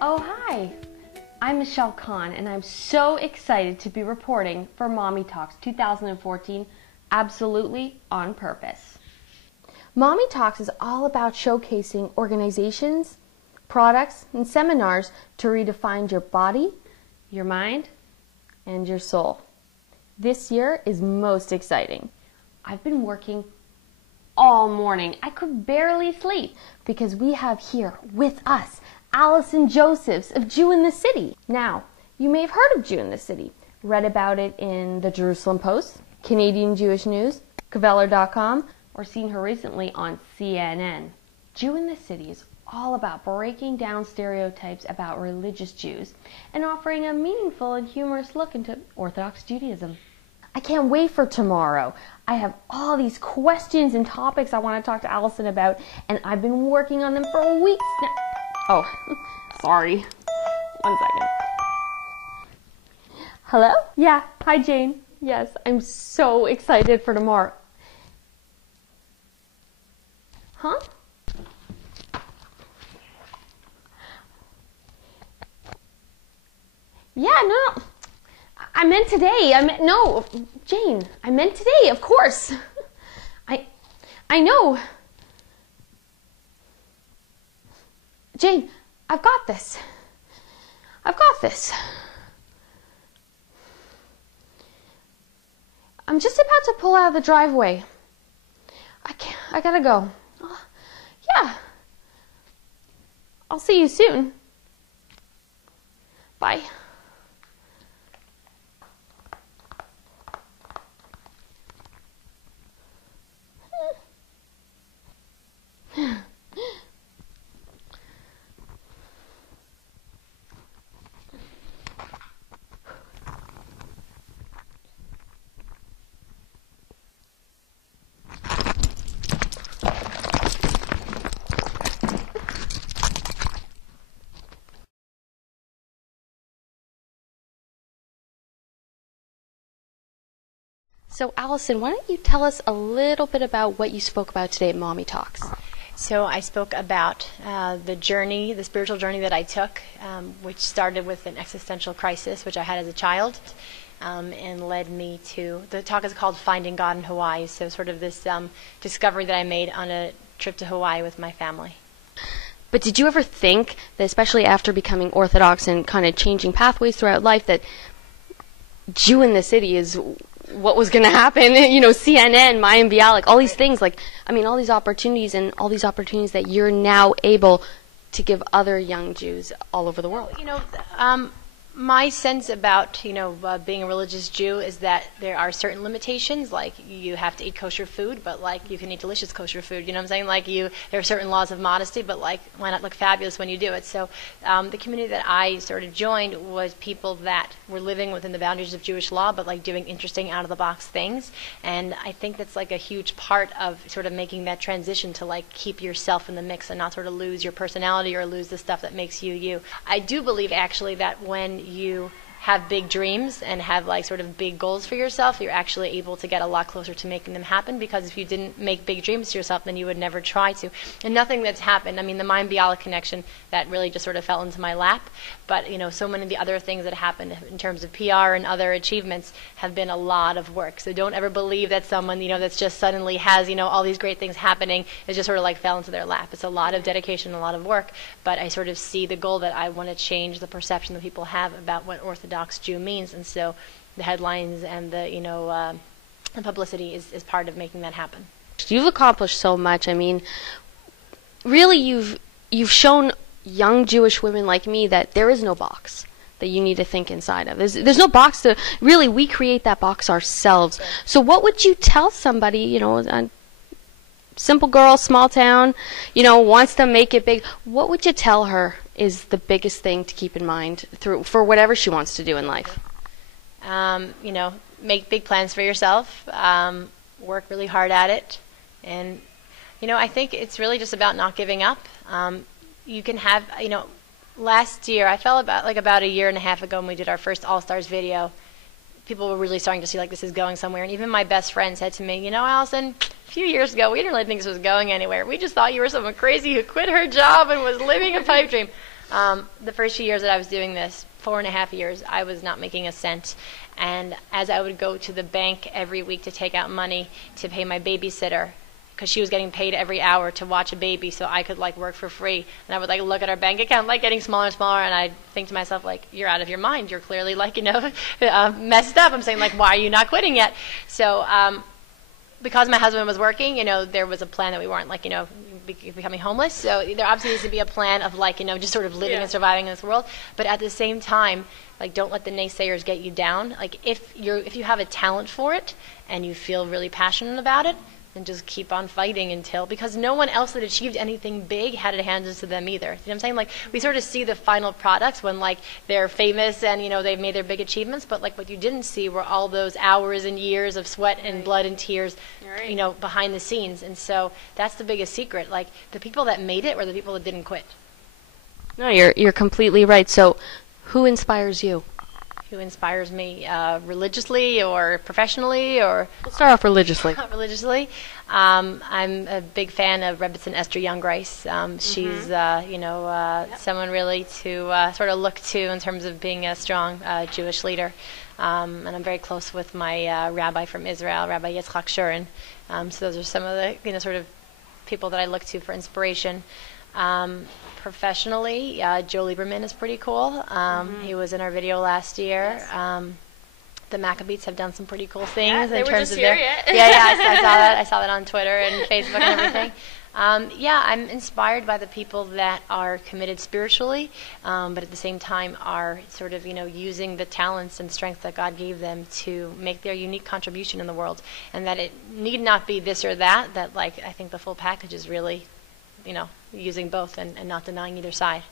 Oh, hi. I'm Michelle Kahn, and I'm so excited to be reporting for MommyTalks 2014, absolutely on purpose. MommyTalks is all about showcasing organizations, products, and seminars to redefine your body, your mind, and your soul. This year is most exciting. I've been working all morning. I could barely sleep because we have here with us Allison Josephs of Jew in the City. Now, you may have heard of Jew in the City, read about it in the Jerusalem Post, Canadian Jewish News, Kveler.com, or seen her recently on CNN. Jew in the City is all about breaking down stereotypes about religious Jews and offering a meaningful and humorous look into Orthodox Judaism. I can't wait for tomorrow. I have all these questions and topics I want to talk to Allison about, and I've been working on them for weeks now. Oh, sorry. 1 second. Hello? Yeah, hi Jane. Yes, I'm so excited for tomorrow. Huh? Yeah, no. I meant today. No, Jane. I meant today, of course. I know. Jane, I've got this. I've got this. I'm just about to pull out of the driveway. I gotta go. Yeah. I'll see you soon. Bye. So Allison, why don't you tell us a little bit about what you spoke about today at MommyTalks? So I spoke about the journey, the spiritual journey that I took, which started with an existential crisis, which I had as a child, and led me to, the talk is called Finding God in Hawaii, so sort of this discovery that I made on a trip to Hawaii with my family. But did you ever think that, especially after becoming Orthodox and kind of changing pathways throughout life, that Jew in the City is what was going to happen? You know, CNN, Mayim Bialik, all these things, like, I mean, all these opportunities that you're now able to give other young Jews all over the world. You know, my sense about, being a religious Jew is that there are certain limitations, like you have to eat kosher food, but like you can eat delicious kosher food, you know what I'm saying? Like there are certain laws of modesty, but like why not look fabulous when you do it? So the community that I sort of joined was people that were living within the boundaries of Jewish law, but like doing interesting out-of-the-box things. And I think that's like a huge part of sort of making that transition to like keep yourself in the mix and not sort of lose your personality or lose the stuff that makes you you. I do believe actually that when you have big dreams and have like sort of big goals for yourself, you're actually able to get a lot closer to making them happen, because if you didn't make big dreams to yourself, then you would never try to. And nothing that's happened, I mean, the Mayim Bialik connection, that really just sort of fell into my lap, but so many of the other things that happened in terms of PR and other achievements have been a lot of work. So don't ever believe that someone, that's just suddenly has, all these great things happening, it just sort of like fell into their lap. It's a lot of dedication, a lot of work, but I sort of see the goal that I want to change the perception that people have about what Orthodox Jew means, and so the headlines and the the publicity is part of making that happen. You've accomplished so much. I mean, really, you've shown young Jewish women like me that there is no box that you need to think inside of. There's no box to really. We create that box ourselves. So, what would you tell somebody, a simple girl, small town, wants to make it big? What would you tell her is the biggest thing to keep in mind for whatever she wants to do in life? Make big plans for yourself, work really hard at it, and I think it's really just about not giving up. You can have, last year, I felt about a year and a half ago when we did our first All-Stars video, people were really starting to see like this is going somewhere, and even my best friend said to me, Allison, a few years ago, we didn't really think this was going anywhere. We just thought you were someone crazy who quit her job and was living a pipe dream. The first few years that I was doing this, 4.5 years, I was not making a cent. And as I would go to the bank every week to take out money to pay my babysitter, because she was getting paid every hour to watch a baby, so I could like work for free. And I would like look at our bank account like getting smaller and smaller, and I'd think to myself like, you're out of your mind. You're clearly like, you know, messed up. I'm saying like, why are you not quitting yet? So because my husband was working, you know, there was a plan that we weren't like, you know, becoming homeless. So there obviously needs to be a plan of like, you know, just sort of living and surviving in this world. But at the same time, like, don't let the naysayers get you down. Like, if you have a talent for it and you feel really passionate about it, and just keep on fighting until, because no one else that achieved anything big had it handed to them either. You know what I'm saying? Like, we sort of see the final products when like they're famous and, you know, they've made their big achievements, but like what you didn't see were all those hours and years of sweat and blood and tears, you know, behind the scenes. And so that's the biggest secret. Like, the people that made it were the people that didn't quit. No, you're completely right. So who inspires you? Who inspires me, religiously or professionally, or? We'll start off religiously. Religiously, I'm a big fan of Rebbetzin Esther Youngrice. She's, you know, someone really to sort of look to in terms of being a strong Jewish leader. And I'm very close with my rabbi from Israel, Rabbi Yitzchak Shurin. So those are some of the, you know, sort of people that I look to for inspiration. Professionally, Joe Lieberman is pretty cool. He was in our video last year. The Maccabees have done some pretty cool things in terms of their. I saw that on Twitter and Facebook and everything. I'm inspired by the people that are committed spiritually, but at the same time are sort of, you know, using the talents and strength that God gave them to make their unique contribution in the world, and that it need not be this or that. That, like, I think the full package is really, you know, using both and not denying either side.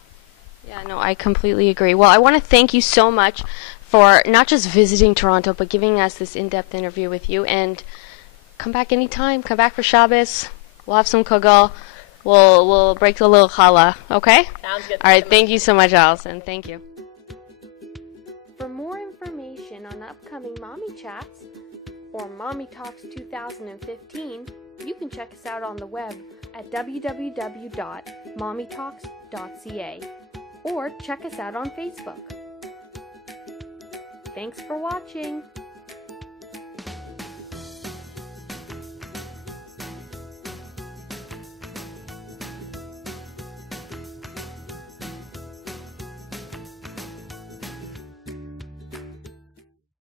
Yeah, no, I completely agree. Well, I want to thank you so much for not just visiting Toronto, but giving us this in-depth interview with you. And come back anytime. Come back for Shabbos. We'll have some kugel. We'll break a little challah. Okay? Sounds good. All right. Thank you so much, Allison. Thank you. For more information on upcoming Mommy Chats or Mommy Talks 2015, you can check us out on the web at www.mommytalks.ca or check us out on Facebook. Thanks for watching.